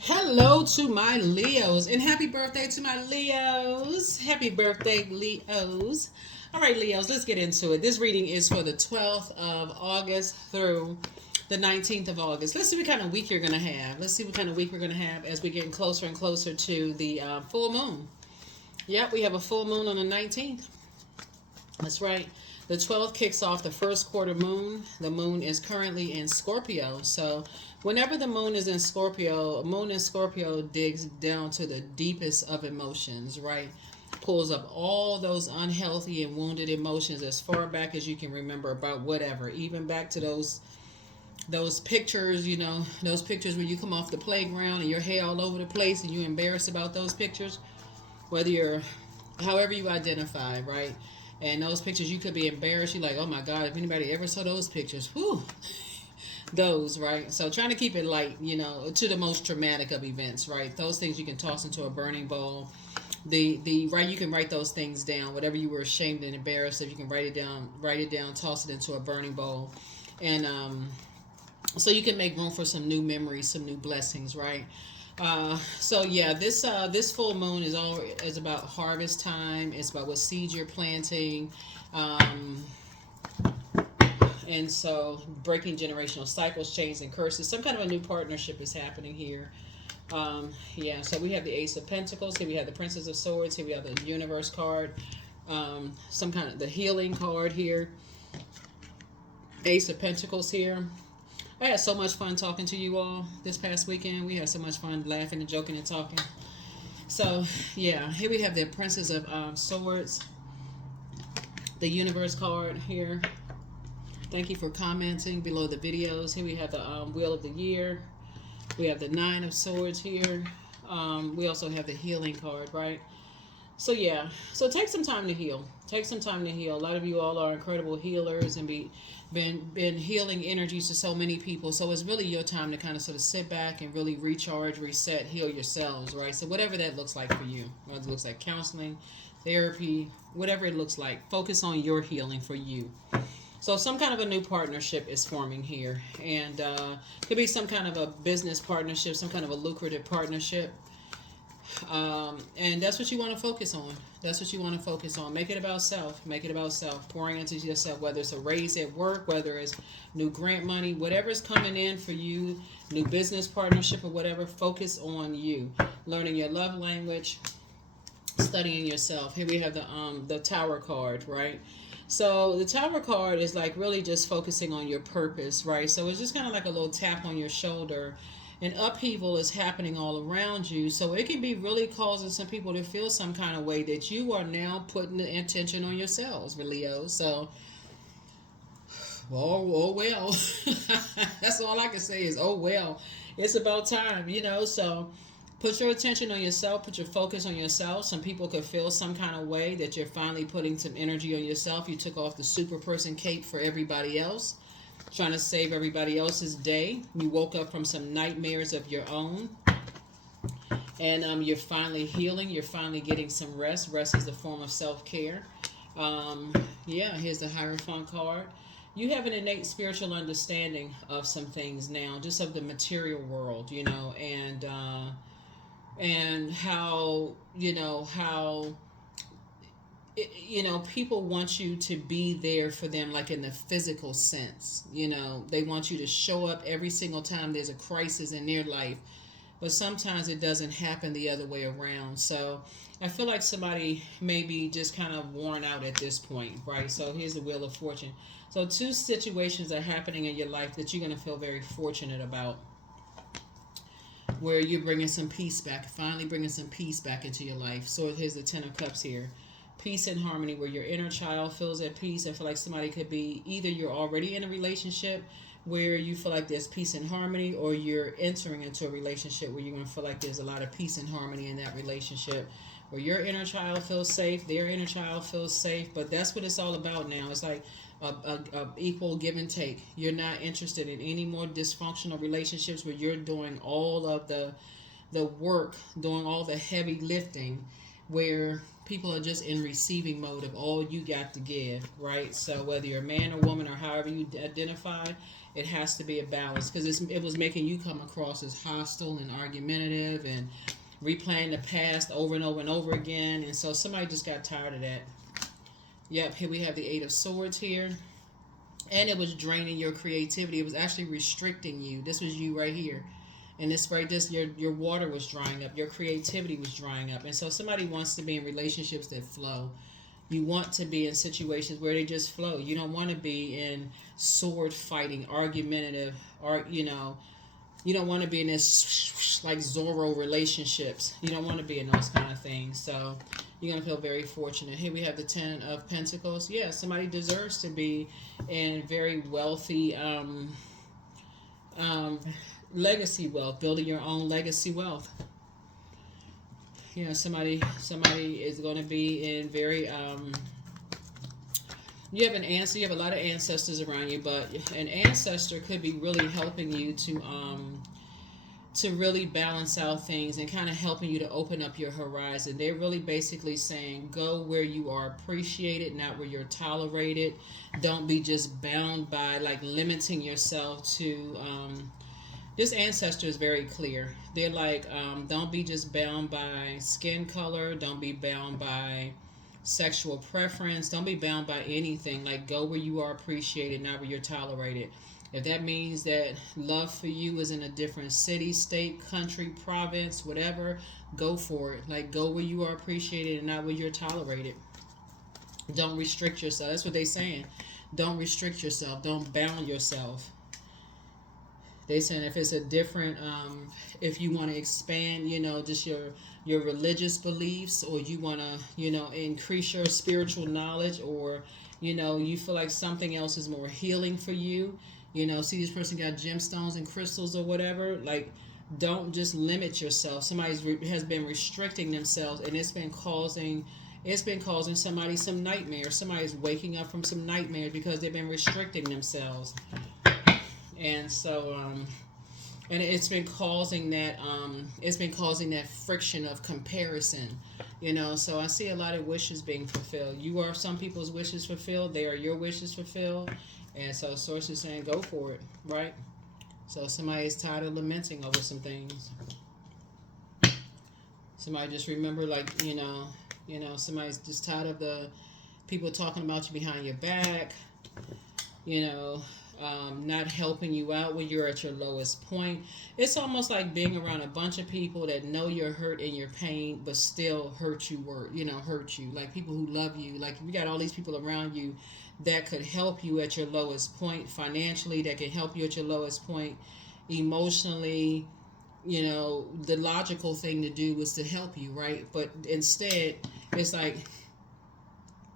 Hello to my Leos and happy birthday to my Leos. Happy birthday, Leos. All right, Leos, let's get into it. This reading is for the 12th of August through the 19th of August. Let's see what kind of week you're going to have. Let's see what kind of week we're going to have as we're getting closer and closer to the full moon. Yep, we have a full moon on the 19th. That's right. The 12th kicks off the first quarter moon. The moon is currently in Scorpio. So, whenever the moon is in Scorpio, a moon in Scorpio digs down to the deepest of emotions, right? Pulls up all those unhealthy and wounded emotions as far back as you can remember about whatever, even back to those pictures, those pictures where you come off the playground and your hair all over the place and you're embarrassed about those pictures, whether you're however you identify, right? And those pictures, you could be embarrassed. You're like, oh my God, if anybody ever saw those pictures, whew, those, right? So trying to keep it light, to the most traumatic of events, right? Those things you can toss into a burning bowl. The right, you can write those things down. Whatever you were ashamed and embarrassed of, you can write it down, toss it into a burning bowl, and so you can make room for some new memories, some new blessings, right? So yeah, this full moon is about harvest time. It's about what seeds you're planting, um, and so breaking generational cycles, chains, and curses. Some kind of a new partnership is happening here. Yeah, so we have the Ace of Pentacles. Here we have the Princess of Swords. Here we have the Universe card. Some kind of the healing card here. Ace of Pentacles here. I had so much fun talking to you all this past weekend. We had so much fun laughing and joking and talking. So, yeah, here we have the Princess of Swords, the Universe card here. Thank you for commenting below the videos. Here we have the Wheel of the Year. We have the Nine of Swords here. We also have the Healing card, right? So yeah, so take some time to heal. Take some time to heal. A lot of you all are incredible healers and been healing energies to so many people. So it's really your time to kind of sort of sit back and really recharge, reset, heal yourselves, right? So whatever that looks like for you, whether it looks like counseling, therapy, whatever it looks like, focus on your healing for you. So some kind of a new partnership is forming here, and could be some kind of a business partnership, some kind of a lucrative partnership. And that's what you want to focus on. That's what you want to focus on. Make it about self. Make it about self. Pouring into yourself, whether it's a raise at work, whether it's new grant money, whatever is coming in for you, new business partnership or whatever, focus on you. Learning your love language, studying yourself. Here we have the Tower card, right? So the Tower card is like really just focusing on your purpose, right? So it's just kind of like a little tap on your shoulder. And upheaval is happening all around you, so it can be really causing some people to feel some kind of way that you are now putting the intention on yourselves, Leo. So, oh well. That's all I can say is, oh well. It's about time, So put your attention on yourself, put your focus on yourself. Some people could feel some kind of way that you're finally putting some energy on yourself. You took off the super person cape for everybody else, trying to save everybody else's day. You woke up from some nightmares of your own, and you're finally healing. You're finally getting some rest. Rest is a form of self-care. Yeah, here's the Hierophant card. You have an innate spiritual understanding of some things now, just of the material world, and how people want you to be there for them, like in the physical sense. They want you to show up every single time there's a crisis in their life, but sometimes it doesn't happen the other way around. So I feel like somebody may be just kind of worn out at this point, right? So here's the Wheel of Fortune. So two situations are happening in your life that you're going to feel very fortunate about, where you're bringing some peace back, finally bringing some peace back into your life. So here's the Ten of Cups here. Peace and harmony, where your inner child feels at peace. I feel like somebody could be, either you're already in a relationship where you feel like there's peace and harmony, or you're entering into a relationship where you're going to feel like there's a lot of peace and harmony in that relationship, where your inner child feels safe, their inner child feels safe. But that's what it's all about now. It's like a equal give and take. You're not interested in any more dysfunctional relationships where you're doing all of the work, doing all the heavy lifting, where people are just in receiving mode of all you got to give, right? So whether you're a man or woman or however you identify, It has to be a balance because it was making you come across as hostile and argumentative and replaying the past over and over and over again. And so somebody just got tired of that. Yep, here we have the Eight of Swords here. And it was draining your creativity. It was actually restricting you. This was you right here. And this right, this your water was drying up. Your creativity was drying up. And so somebody wants to be in relationships that flow. You want to be in situations where they just flow. You don't want to be in sword fighting, argumentative, or you don't want to be in this like Zorro relationships. You don't want to be in those kind of things. So you're going to feel very fortunate. Here we have the Ten of Pentacles. Yeah, somebody deserves to be in very wealthy legacy wealth, building your own legacy wealth. Yeah, somebody is going to be in very you have you have a lot of ancestors around you, but an ancestor could be really helping you to really balance out things and kind of helping you to open up your horizon. They're really basically saying go where you are appreciated, not where you're tolerated. Don't be just bound by like limiting yourself to this ancestor is very clear. They're like, don't be just bound by skin color. Don't be bound by sexual preference. Don't be bound by anything. Like, go where you are appreciated, not where you're tolerated. If that means that love for you is in a different city, state, country, province, whatever, go for it. Like, go where you are appreciated and not where you're tolerated. Don't restrict yourself. That's what they're saying. Don't restrict yourself. Don't bound yourself. They saying if it's a different, if you want to expand, just your religious beliefs, or you want to, increase your spiritual knowledge, or, you feel like something else is more healing for you. See this person got gemstones and crystals or whatever. Like, don't just limit yourself. Somebody has been restricting themselves, and it's been causing somebody some nightmares. Somebody's waking up from some nightmares because they've been restricting themselves. And so, and it's been causing that friction of comparison, so I see a lot of wishes being fulfilled. You are some people's wishes fulfilled. They are your wishes fulfilled. And so source is saying, go for it, right? So somebody is tired of lamenting over some things. Somebody just remember, like, somebody's just tired of the people talking about you behind your back, not helping you out when you're at your lowest point. It's almost like being around a bunch of people that know your hurt and your pain, but still hurt you. Like people who love you. Like you got all these people around you that could help you at your lowest point financially, that can help you at your lowest point emotionally. The logical thing to do was to help you, right? But instead, it's like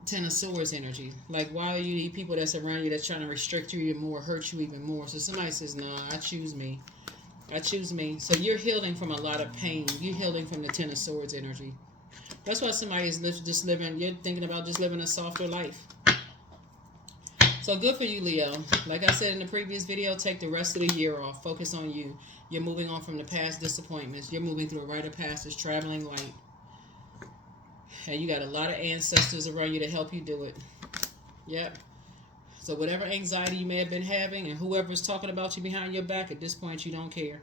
Ten of Swords energy. Like, why do you need people that's around you that's trying to restrict you even more, hurt you even more? So somebody says, no, I choose me. I choose me. So you're healing from a lot of pain. You're healing from the Ten of Swords energy. That's why somebody is just living, you're thinking about just living a softer life. So good for you, Leo. Like I said in the previous video, take the rest of the year off. Focus on you. You're moving on from the past disappointments. You're moving through a rite of passage, traveling light. And you got a lot of ancestors around you to help you do it. Yep. So whatever anxiety you may have been having, and whoever's talking about you behind your back, at this point you don't care.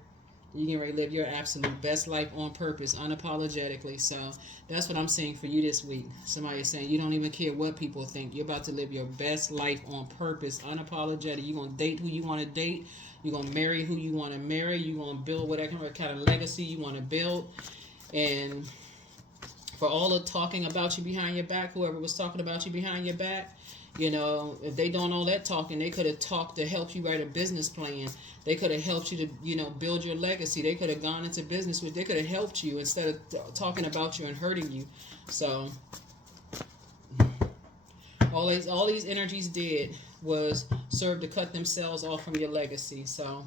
You can really live your absolute best life on purpose, unapologetically. So that's what I'm saying for you this week. Somebody is saying you don't even care what people think. You're about to live your best life on purpose, unapologetic. You're going to date who you want to date. You're going to marry who you want to marry. You're going to build whatever kind of legacy you want to build. And for all the talking about you behind your back, whoever was talking about you behind your back, if they don't all that talking, they could have talked to help you write a business plan. They could have helped you to, build your legacy. They could have gone into business with, they could have helped you instead of talking about you and hurting you. So all these energies did was serve to cut themselves off from your legacy. So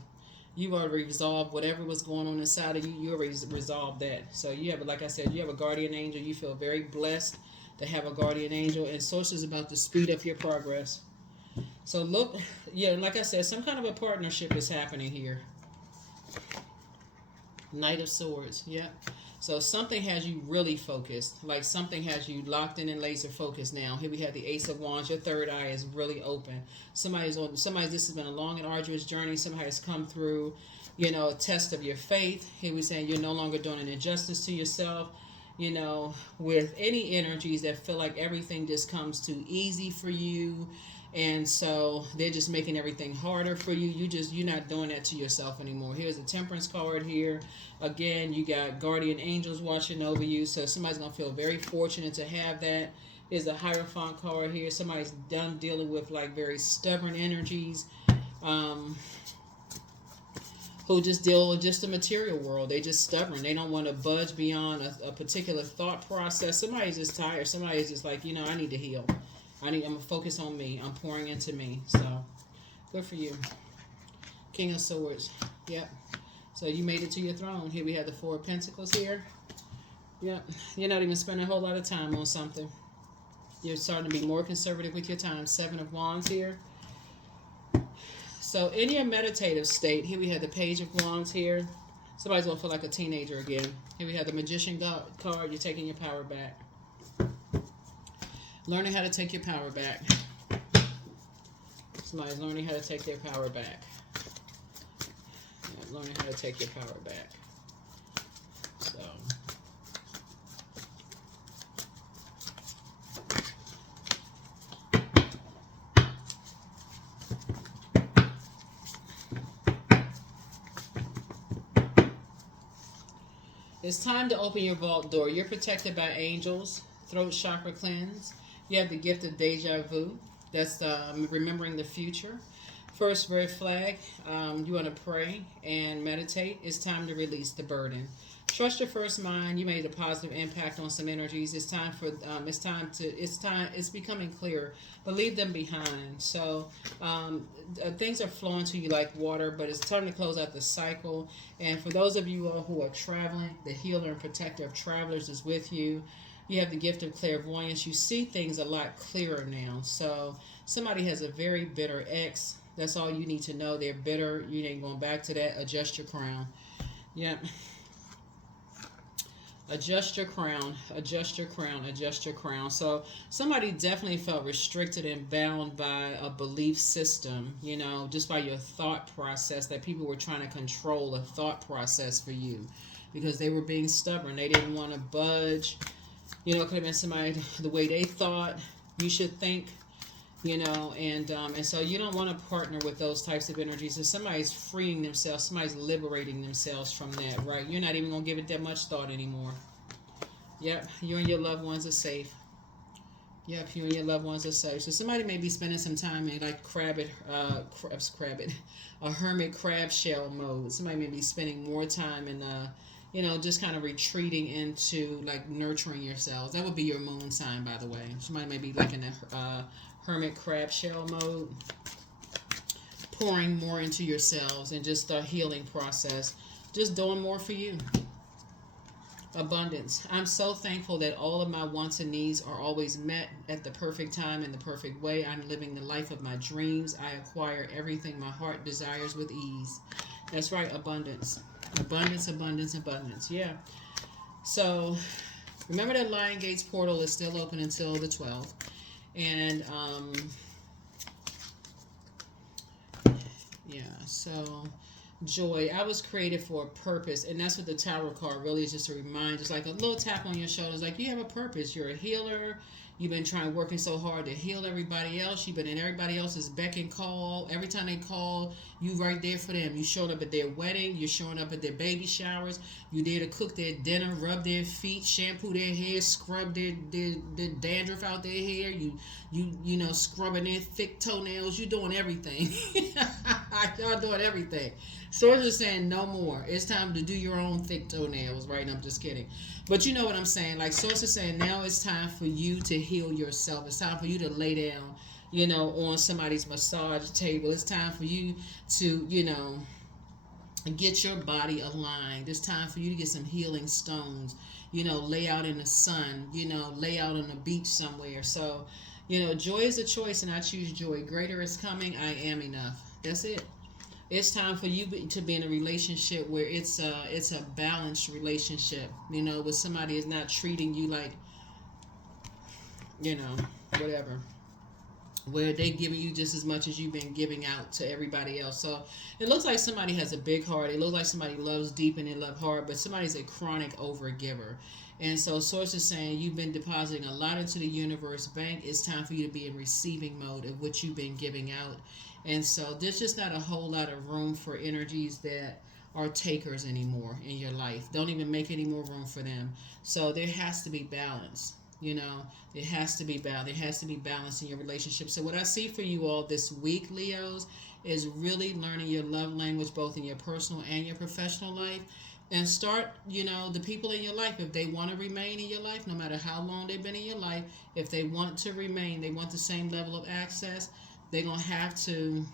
you already resolved whatever was going on inside of you. You already resolved that. So you have, like I said, you have a guardian angel. You feel very blessed to have a guardian angel, and source is about to speed up your progress. So look, yeah, like I said, some kind of a partnership is happening here. Knight of Swords. Yep. So something has you really focused. Like something has you locked in and laser focused now. Here we have the Ace of Wands. Your third eye is really open. This has been a long and arduous journey. Somebody has come through, a test of your faith. Here we're saying you're no longer doing an injustice to yourself. With any energies that feel like everything just comes too easy for you, and so they're just making everything harder for you. You're not doing that to yourself anymore. Here's a Temperance card here. Again, you got guardian angels watching over you, so somebody's gonna feel very fortunate to have that. Here's a Hierophant card here. Somebody's done dealing with like very stubborn energies, who just deal with just the material world. They just stubborn. They don't want to budge beyond a particular thought process. Somebody's just tired. Somebody's just like, I need to heal. I'm gonna focus on me. I'm pouring into me. So good for you. King of Swords. Yep. So you made it to your throne. Here we have the Four of Pentacles here. Yep. You're not even spending a whole lot of time on something. You're starting to be more conservative with your time. Seven of Wands here. So in your meditative state, here we have the Page of Wands here. Somebody's going to feel like a teenager again. Here we have the Magician card. You're taking your power back. Learning how to take your power back. Somebody's learning how to take their power back. Yeah, learning how to take your power back. So... it's time to open your vault door. You're protected by angels. Throat chakra cleanse. You have the gift of deja vu. That's remembering the future. First red flag. You want to pray and meditate. It's time to release the burden. Trust your first mind. You made a positive impact on some energies. It's time for it's becoming clearer, but leave them behind. So things are flowing to you like water, but it's time to close out the cycle. And for those of you all who are traveling, the healer and protector of travelers is with you. You have the gift of clairvoyance. You see things a lot clearer now. So somebody has a very bitter ex. That's all you need to know. They're bitter. You ain't going back to that. Adjust your crown. Yep. Adjust your crown, adjust your crown, adjust your crown. So somebody definitely felt restricted and bound by a belief system, just by your thought process, that people were trying to control a thought process for you because they were being stubborn. They didn't want to budge. It could have been somebody, the way they thought you should think, and so you don't want to partner with those types of energies. If somebody's freeing themselves, somebody's liberating themselves from that, right? You're not even going to give it that much thought anymore. Yep, you and your loved ones are safe. Yep, you and your loved ones are safe. So somebody may be spending some time in like a hermit crab shell mode. Somebody may be spending more time in just kind of retreating into like nurturing yourselves. That would be your moon sign, by the way. Somebody may be like in a hermit crab shell mode, pouring more into yourselves and just the healing process, just doing more for you. Abundance. I'm so thankful that all of my wants and needs are always met at the perfect time in the perfect way. I'm living the life of my dreams. I acquire everything my heart desires with ease. That's right, abundance. Abundance, abundance, abundance. Yeah. So remember that Lion Gates portal is still open until the 12th. And so joy. I was created for a purpose, and that's what the Tower card really is, just a reminder. It's like a little tap on your shoulders, like you have a purpose. You're a healer. You've been working so hard to heal everybody else. You've been in everybody else's beck and call. Every time they call, you right there for them. You showed up at their wedding. You're showing up at their baby showers. You there to cook their dinner, rub their feet, shampoo their hair, scrub their dandruff out their hair. You scrubbing their thick toenails. You doing everything. Y'all doing everything. Swords are saying no more. It's time to do your own thick toenails, right? And I'm just kidding. But you know what I'm saying. Like Swords are saying now it's time for you to heal yourself. It's time for you to lay down, on somebody's massage table. It's time for you to, get your body aligned. It's time for you to get some healing stones, lay out in the sun, lay out on the beach somewhere. So, joy is a choice, and I choose joy. Greater is coming. I am enough. That's it. It's time for you to be in a relationship where it's a balanced relationship. You know, where somebody is not treating you like, you know, whatever, where they giving you just as much as you've been giving out to everybody else. So it looks like somebody has a big heart. It looks like somebody loves deep and they love hard, but somebody's a chronic overgiver. And so source is saying you've been depositing a lot into the universe bank. It's time for you to be in receiving mode of what you've been giving out. And so there's just not a whole lot of room for energies that are takers anymore in your life. Don't even make any more room for them. So there has to be balance. You know, it has to be balanced. There has to be balance in your relationship. So what I see for you all this week, Leos, is really learning your love language both in your personal and your professional life. And start, you know, the people in your life, if they want to remain in your life, no matter how long they've been in your life, if they want to remain, they want the same level of access, they're gonna have to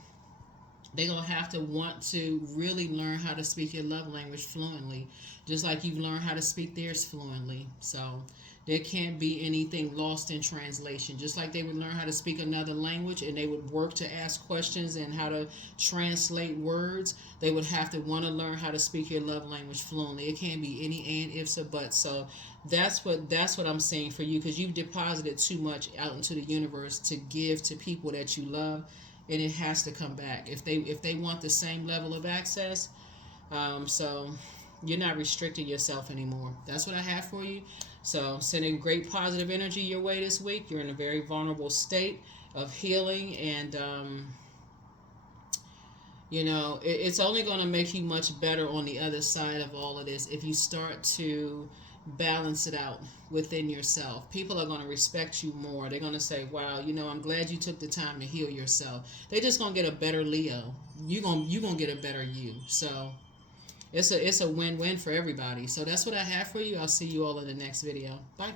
want to really learn how to speak your love language fluently, just like you've learned how to speak theirs fluently. So there can't be anything lost in translation. Just like they would learn how to speak another language and they would work to ask questions and how to translate words, they would have to want to learn how to speak your love language fluently. It can't be any and ifs or buts. So that's what I'm saying for you, because you've deposited too much out into the universe to give to people that you love, and it has to come back if they want the same level of access. So you're not restricting yourself anymore. That's what I have for you. So sending great positive energy your way this week. You're in a very vulnerable state of healing, and you know, it's only going to make you much better on the other side of all of this if you start to balance it out within yourself. People are going to respect you more. They're going to say, wow, you know, I'm glad you took the time to heal yourself. They're just going to get a better Leo. You're going to get a better you. So it's a win-win for everybody. So that's what I have for you. I'll see you all in the next video. Bye.